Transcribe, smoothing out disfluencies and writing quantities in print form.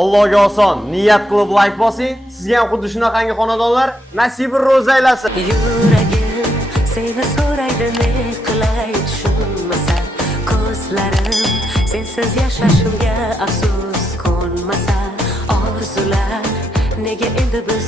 Allohga oson, niyat qilib like bosing. Sizga ham xuddi shunaqangi xonadonlar nasibi ro'za aylasin. Yuragim seni so'raydi, ne qilay tushunmasa, ko'zlarim sensiz yashashimga afsus qo'nmasa, orzular nega endi biz